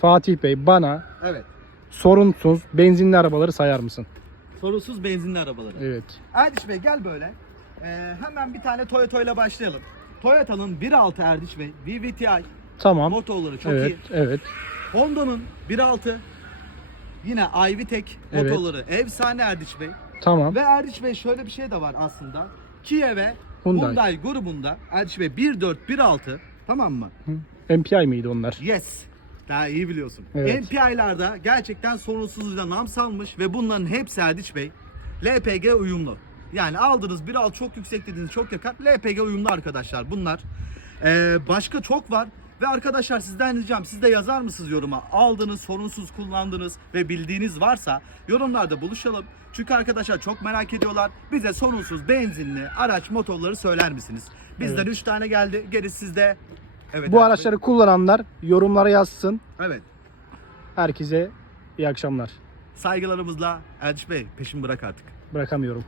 Fatih Bey bana Evet. sorunsuz benzinli arabaları sayar mısın? Sorunsuz benzinli arabaları. Evet. Erdiş Bey gel böyle. Ee, hemen bir tane Toyota ile başlayalım. Toyota'nın 1.6 Erdiş Bey VVTi Tamam. motorları çok evet, iyi. evet. Honda'nın 1.6 yine Ivitek Evet. motorları efsane Erdiç Bey. Tamam. Ve Erdiç Bey şöyle bir şey de var aslında. Kia ve Hyundai. Hyundai, grubunda Erdiç Bey 1.4 1.6 tamam mı? MPI miydi onlar? Yes. Daha iyi biliyorsun. Evet. MPI'larda gerçekten sorunsuzluğuyla nam salmış ve bunların hepsi Erdiç Bey LPG uyumlu. Yani aldığınız bir al çok yüksek dediğiniz çok yakar. LPG uyumlu arkadaşlar bunlar. Ee, başka çok var. Ve arkadaşlar sizden ricam siz de yazar mısınız yoruma? Aldığınız, sorunsuz kullandığınız ve bildiğiniz varsa yorumlarda buluşalım. Çünkü arkadaşlar çok merak ediyorlar. Bize sorunsuz benzinli araç motorları söyler misiniz? Bizden Evet. 3 tane geldi. Gerisi sizde. Evet. Bu Bey. araçları kullananlar yorumlara yazsın. Evet. Herkese iyi akşamlar. Saygılarımızla Erdiş Bey peşin bırak artık. Bırakamıyorum.